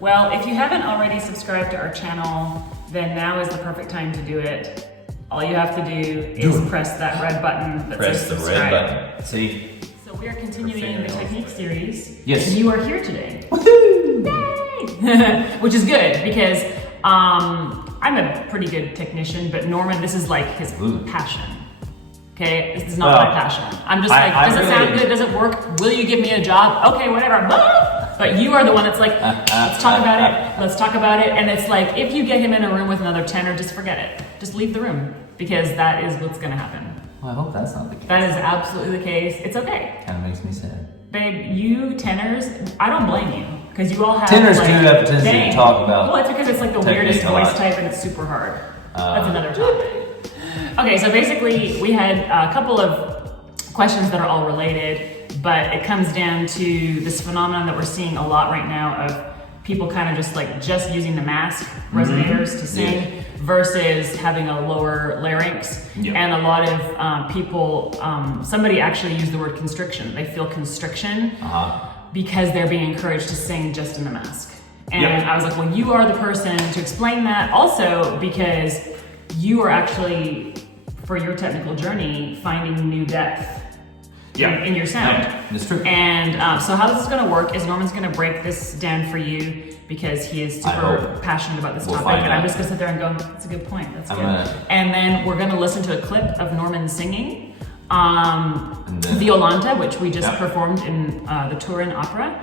Well, if you haven't already subscribed to our channel, then now is the perfect time to do it. All you have to do is press that red button that says subscribe. Press the red button. See? So we are continuing the technique series. Yes. And you are here today. Woohoo! Yay! Which is good because I'm a pretty good technician, but Norman, this is like his passion. Okay, this is not my passion. I'm just like, does it sound good? Does it work? Will you give me a job? Okay, whatever. But you are the one that's like, let's talk about it. Let's talk about it. And it's like, if you get him in a room with another tenor, just forget it. Just leave the room because that is what's going to happen. Well, I hope that's not the case. That is absolutely the case. It's okay. Kind of makes me sad. Babe, you tenors, I don't blame you because you all have Tenors like, do have a tendency to talk about. Well, it's because it's like the weirdest voice type and it's super hard. That's another topic. Okay, so basically we had a couple of questions that are all related, but it comes down to this phenomenon that we're seeing a lot right now of people kind of just using the mask resonators to sing versus having a lower larynx. And a lot of people, somebody actually used the word constriction. They feel constriction because they're being encouraged to sing just in the mask. And I was like, well, you are the person to explain that also because you are actually, for your technical journey, finding new depth in your sound. That's true. And so how this is going to work is Norman's going to break this down for you because he is super passionate about this topic. And I'm just going to sit there and go, that's a good point. That's good. And then we're going to listen to a clip of Norman singing the Ollanta, which we just performed in the Turin Opera.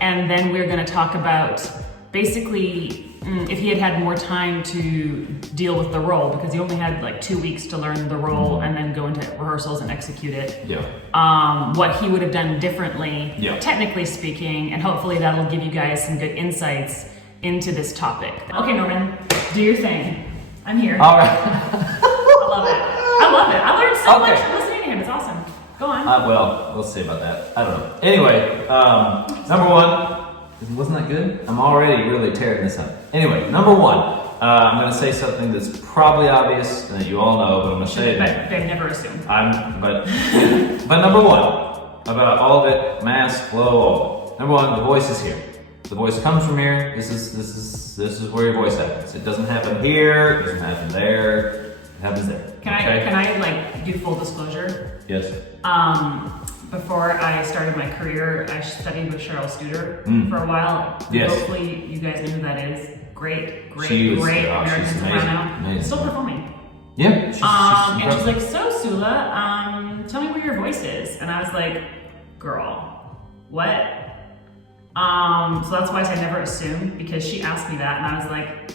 And then we're going to talk about basically if he had more time to deal with the role, because he only had like 2 weeks to learn the role and then go into rehearsals and execute it. What he would have done differently, technically speaking, and hopefully that'll give you guys some good insights into this topic. Okay, Norman, do your thing. I'm here. All right. I love it. I love it. I learned so much from listening to him. It's awesome. Go on. Well, we'll see about that. I don't know. Anyway, number one. Wasn't that good? I'm already really tearing this up. Anyway, number one, I'm going to say something that's probably obvious and that you all know, but I'm going to say it. But they never assume. But number one, about all of it, mask, low, all of it. Number one, the voice is here. The voice comes from here. This is where your voice happens. It doesn't happen here. It doesn't happen there. It happens there. Can I like do full disclosure? Yes. Before I started my career, I studied with Shrill for a while. Yes. Hopefully you guys know who that is. Great American soprano. Still performing. Yeah. And she's like, so Sula, tell me where your voice is. And I was like, girl, what? So that's why I say never assume, because she asked me that and I was like,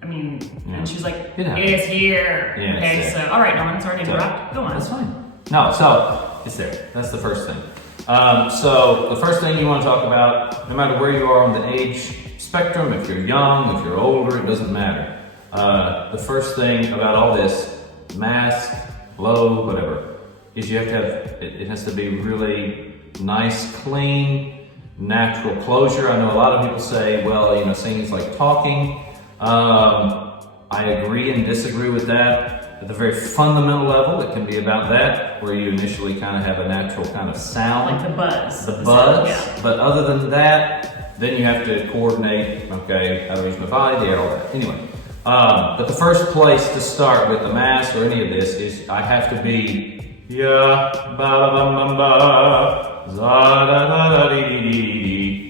and she was like, it's here. Yeah, okay, so all right, Norman, sorry to interrupt. Go on. That's fine. No, so it's there. That's the first thing. So the first thing you want to talk about, no matter where you are on the age spectrum, if you're young, if you're older, it doesn't matter. The first thing about all this, mask, low, whatever, is you have to have, it has to be really nice, clean, natural closure. I know a lot of people say, well, singing's like talking. I agree and disagree with that. At the very fundamental level, it can be about that, where you initially kind of have a natural kind of sound. Like the buzz. The buzz. But other than that, then you have to coordinate, okay, how to use my body, all that. Anyway, but the first place to start with the mask or any of this is I have to be, I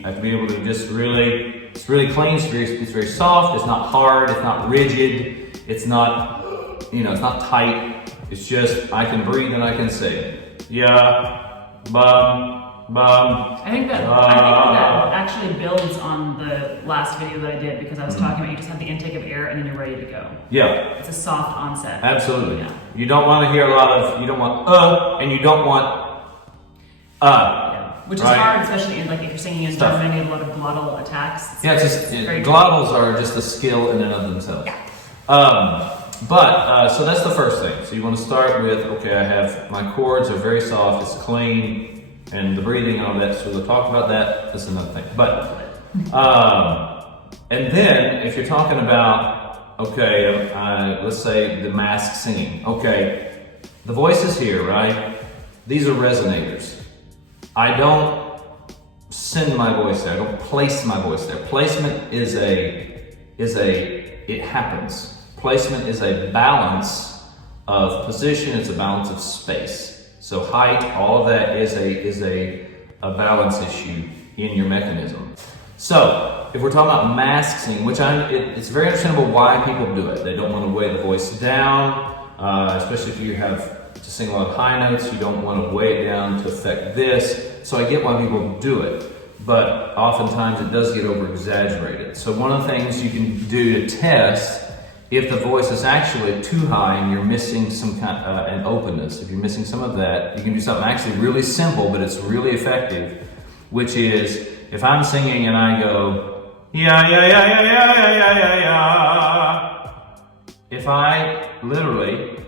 have to be able to just really, it's really clean, it's very soft, it's not hard, it's not rigid, it's not, it's not tight. It's just, I can breathe and I can sing. I think that actually builds on the last video that I did because I was talking about you just have the intake of air and then you're ready to go. It's a soft onset. Absolutely. You don't want to hear a lot of, you don't want and you don't want Which is hard, especially in, if you're singing in German, you have a lot of glottal attacks. It's just, glottals are just a skill in and of themselves. So that's the first thing. So you want to start with, okay, I have, my chords are very soft, it's clean, and the breathing and all that, so we'll talk about that, that's another thing. But, and then if you're talking about, okay, let's say the mask singing, okay, the voice is here, right? These are resonators. I don't send my voice there. I don't place my voice there. Placement it happens. Placement is a balance of position, it's a balance of space. So height, all of that is a balance issue in your mechanism. So if we're talking about mask singing, it's very understandable why people do it. They don't want to weigh the voice down, especially if you have to sing a lot of high notes, you don't want to weigh it down to affect this. So I get why people do it, but oftentimes it does get over exaggerated. So one of the things you can do to test if the voice is actually too high and you're missing some kind an openness, if you're missing some of that, you can do something actually really simple, but it's really effective, which is if I'm singing and I go, yeah, yeah, yeah, yeah, yeah, yeah, yeah, yeah, yeah. If I literally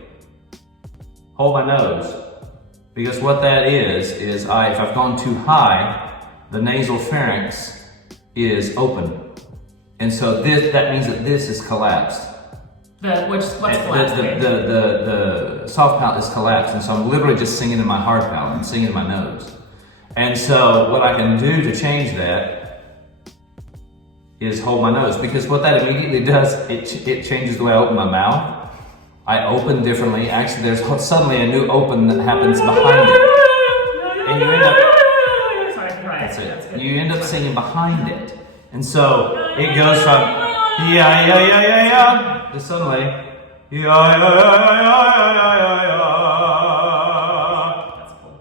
hold my nose, because what that is if I've gone too high, the nasal pharynx is open. And so that means that this is collapsed. What's collapsed? The soft palate is collapsed, and so I'm literally just singing in my hard palate, I'm singing in my nose. And so what I can do to change that is hold my nose, because what that immediately does, it changes the way I open my mouth. I open differently. Actually, there's suddenly a new open that happens behind it. And you end up, that's it. You end up singing behind it. And so it goes from, yeah, yeah, yeah, yeah, yeah, to suddenly, yeah, yeah, yeah, yeah, yeah, yeah. That's cool.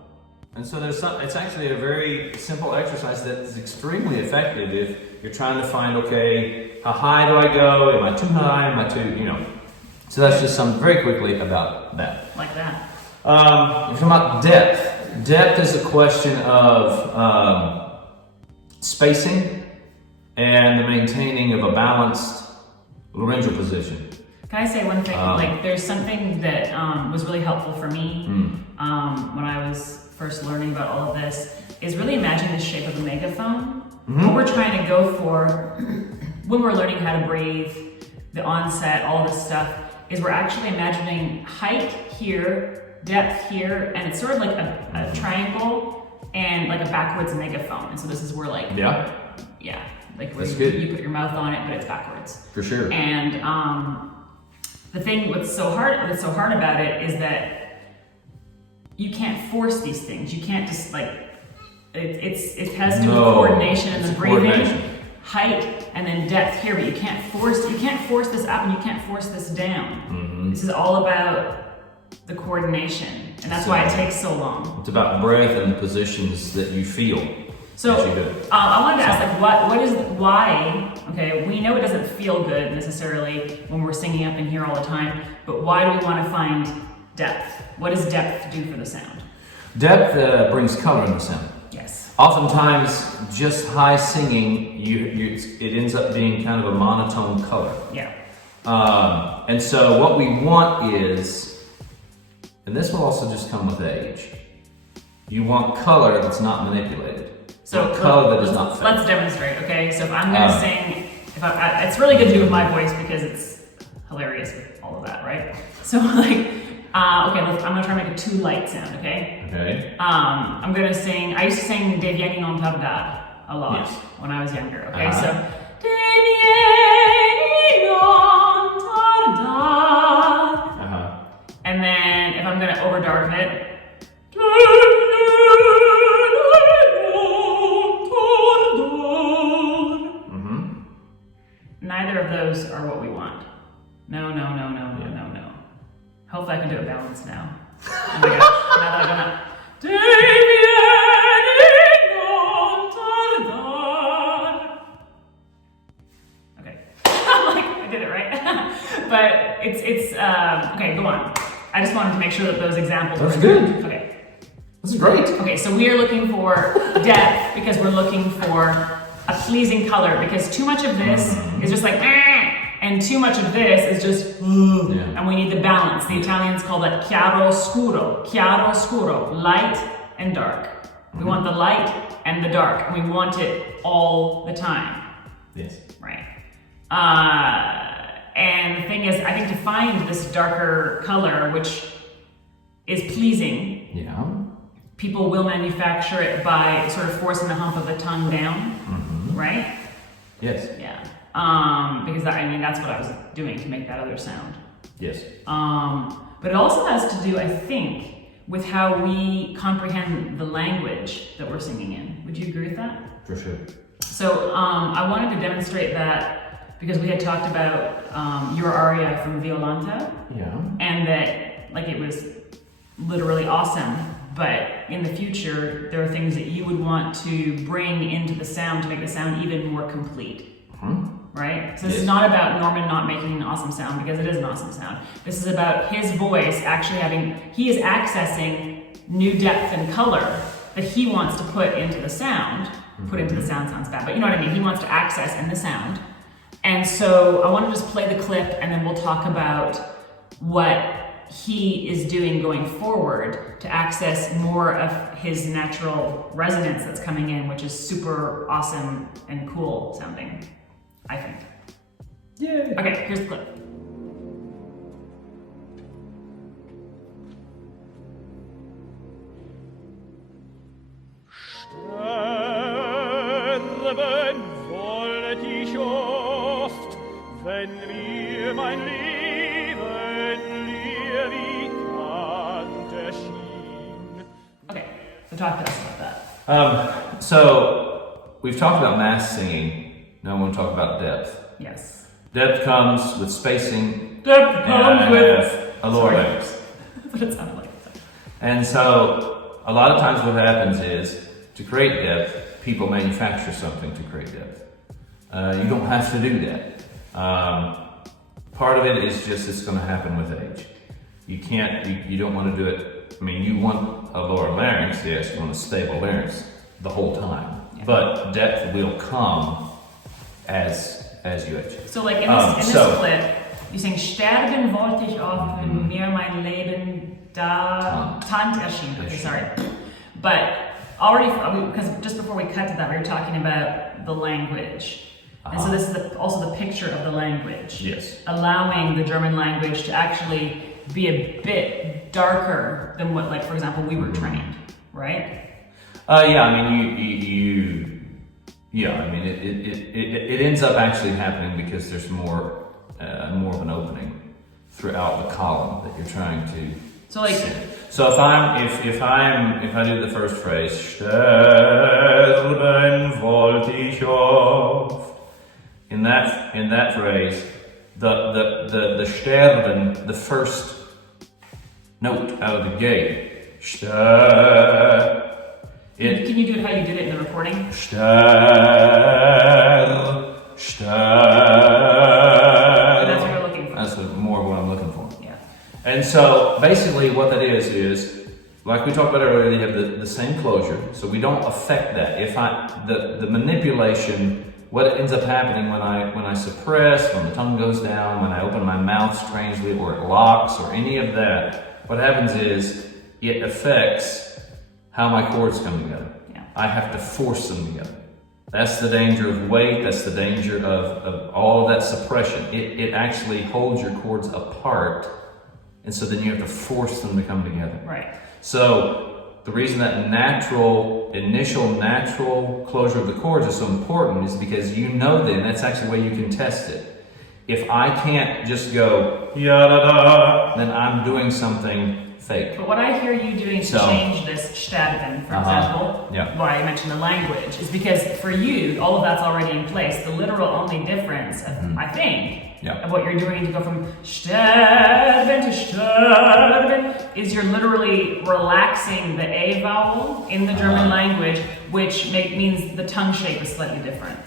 And so it's actually a very simple exercise that is extremely effective if you're trying to find, okay, how high do I go? Am I too high? Am I too, So that's just some very quickly about that. Like that. If you're talking about depth, depth is a question of spacing and the maintaining of a balanced laryngeal position. Can I say one thing? There's something that was really helpful for me when I was first learning about all of this, is really imagine the shape of a megaphone. Mm-hmm. What we're trying to go for when we're learning how to breathe, the onset, all this stuff, is we're actually imagining height here, depth here, and it's sort of like a triangle and like a backwards megaphone. And so this is where like, like where you put your mouth on it, but it's backwards. For sure. And the thing that's so hard about it is that you can't force these things. You can't just like, it has to do with coordination and the breathing, height, and then depth here, but you can't force this up and you can't force this down. Mm-hmm. This is all about the coordination, and that's why it takes so long. It's about breath and the positions that you feel. So I wanted to ask, like, why, okay, we know it doesn't feel good necessarily when we're singing up in here all the time, but why do we want to find depth? What does depth do for the sound? Depth brings color in the sound. Yes. Oftentimes, just high singing, it ends up being kind of a monotone color. Yeah. And so what we want is, and this will also just come with age, you want color that's not manipulated. So color that is not fake. Let's demonstrate, okay? So if I'm going to sing, it's really good to do with my voice because it's hilarious with all of that, right? So like, I'm going to try to make a too light sound, okay? Okay. I'm going to sing, I used to sing De vieni non tardar a lot when I was younger, okay? So, De vieni non tardar. And then if I'm going to overdarken it, neither of those are what we want. No. Hopefully I can do it balanced now. Oh my gosh, now that I've done that. Okay. I'm like, I did it right. But it's okay, go on. I just wanted to make sure that those examples were good. Okay. This is great. Okay, so we are looking for depth because we're looking for a pleasing color, because too much of this is just like, and too much of this is just, and we need the balance. The Italians call that chiaro scuro, light and dark. We want the light and the dark, and we want it all the time. Yes. Right. And the thing is, I think to find this darker color, which is pleasing, people will manufacture it by sort of forcing the hump of the tongue down, right? Yes. Yeah. Because that's what I was doing to make that other sound. Yes. But it also has to do, I think, with how we comprehend the language that we're singing in. Would you agree with that? For sure. So I wanted to demonstrate that because we had talked about your aria from Ollanta. Yeah. And that it was literally awesome. But in the future, there are things that you would want to bring into the sound to make the sound even more complete. Right? So this is not about Norman not making an awesome sound, because it is an awesome sound. This is about his voice actually he is accessing new depth and color that he wants to put into the sound. Put into the sound sounds bad, but you know what I mean? He wants to access in the sound. And so I want to just play the clip, and then we'll talk about what he is doing going forward to access more of his natural resonance that's coming in, which is super awesome and cool sounding, I think. Yeah. Okay, here's the clip. Sterben wollt ich oft, wenn mir mein Leben leer wie Kant erschien. Okay, so talk to us about that. So we've talked about mass singing. Now I want to talk about depth. Yes. Depth comes with spacing. Depth comes with a lower larynx. That's what it sounded like. And so a lot of times what happens is, to create depth, people manufacture something to create depth. You don't have to do that. Part of it is just it's going to happen with age. You don't want to do it. I mean, you want a lower larynx, yes, you want a stable larynx the whole time. Yeah. But depth will come as you age. So in this clip, you sing Sterben wollte ich oft, wenn mir mein Leben da Tant erschien. Okay, sorry. But already, because just before we cut to that, we were talking about the language. And so this is also the picture of the language. Yes. Allowing the German language to actually be a bit darker than what, for example, we were trained, right? Yeah, I mean, it ends up actually happening because there's more of an opening throughout the column that you're trying to sing. So if I do the first phrase, Sterben wollte ich oft, in that phrase, the Sterben, the first note out of the gate, Can you do it how you did it in the recording? That's what you're looking for. That's more of what I'm looking for. Yeah. And so basically what that is like we talked about earlier, they have the same closure, so we don't affect that. If the manipulation, what ends up happening when I suppress, when the tongue goes down, when I open my mouth strangely, or it locks, or any of that, what happens is it affects how my chords come together. Yeah. I have to force them together. That's the danger of weight, that's the danger of all of that suppression. It actually holds your chords apart, and so then you have to force them to come together. Right. So the reason that initial natural closure of the chords is so important is because that's actually where you can test it. If I can't just go, ya-da-da, then I'm doing something fake. But what I hear you doing to change this Sterben, for example, why I mentioned the language, is because for you, all of that's already in place. The literal only difference, I think, of what you're doing to go from Sterben to Sterben is you're literally relaxing the A vowel in the German language, which means the tongue shape is slightly different.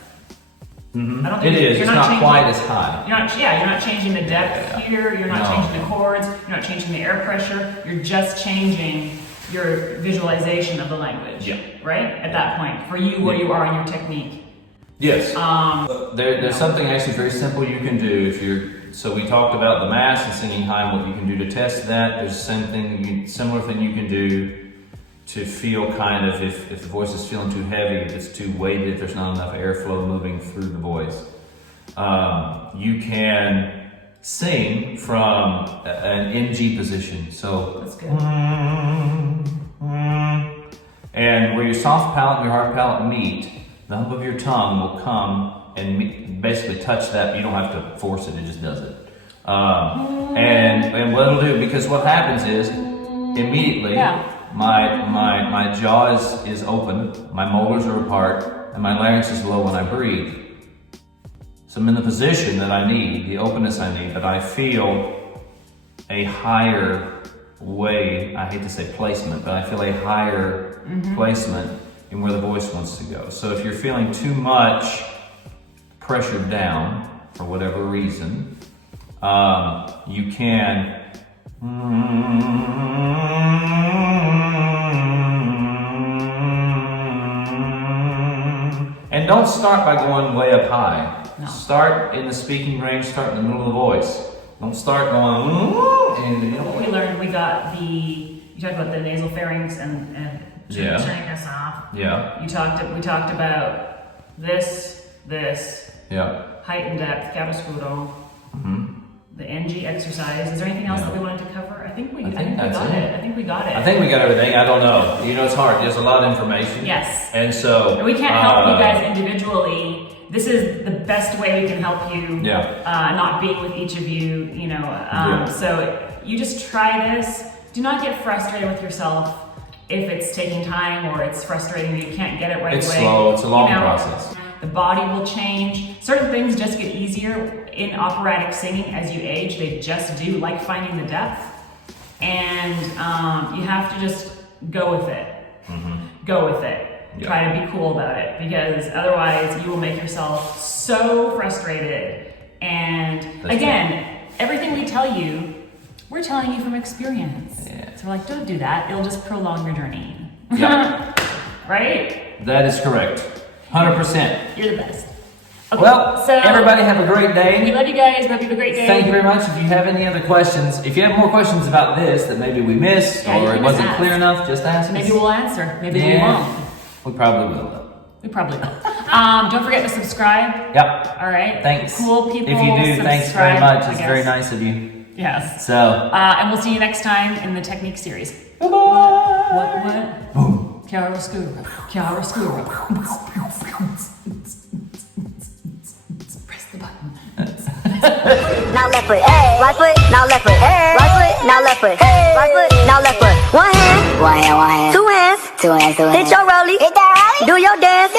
I don't think it's not quite as high. You're not changing the depth here, you're not changing the chords, you're not changing the air pressure, you're just changing your visualization of the language. Right? At that point, for you, where you are in your technique. Yes. There's something actually very simple you can do so we talked about the mass and singing high and what you can do to test that. There's similar thing you can do to feel kind of if the voice is feeling too heavy, if it's too weighted, if there's not enough airflow moving through the voice. You can sing from an NG position. So that's good. soft palate and your hard palate meet, the hump of your tongue will come and basically touch that. You don't have to force it, it just does it. And what it'll do, because what happens is, immediately, my jaw is open, my molars are apart, and my larynx is low when I breathe. So I'm in the position that I need, the openness I need, but I feel a higher way, I hate to say placement, but I feel a higher placement in where the voice wants to go. So if you're feeling too much pressured down, for whatever reason, you can and don't start by going way up high. No. Start in the speaking range, start in the middle of the voice. Don't start going and we learned, we got you talked about the nasal pharynx and turning us off. Yeah. We talked about this, height and depth, chiaroscuro, the NG exercise. Is there anything else that we wanted to cover? I think we got it. I think we got it. I think we got everything. I don't know. You know, it's hard. There's a lot of information. Yes. And so we can't help you guys individually. This is the best way we can help you. Not being with each of you. You know. So you just try this. Do not get frustrated with yourself if it's taking time or it's frustrating that you can't get it right away. It's slow. It's a long process. The body will change. Certain things just get easier in operatic singing as you age. They just do, like finding the depth. And you have to just go with it. Go with it. Try to be cool about it, because otherwise you will make yourself so frustrated. And again, everything we tell you, we're telling you from experience. So we're like, don't do that. It'll just prolong your journey. Right? That is correct. 100%. You're the best. Okay, well, so everybody have a great day. We love you guys. Hope you have a great day. Thank you very much. If you have any other questions, if you have more questions about this that maybe we missed or it wasn't clear enough, just ask us. Maybe we'll answer. Maybe we won't. We probably will, though. We probably will. Don't forget to subscribe. Yep. All right. Thanks. Cool people. If you do, thanks very much. It's very nice of you. Yes. So. And we'll see you next time in the technique series. Bye-bye. What? Boom. Chiaroscuro. Press the button. Now left foot, right foot, now left foot, right foot, now left foot, right foot, now left foot. One hand, two hands, hit your rollie, do your dance,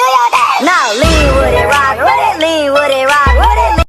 now lean with it, rock with it, lean with it, rock with it.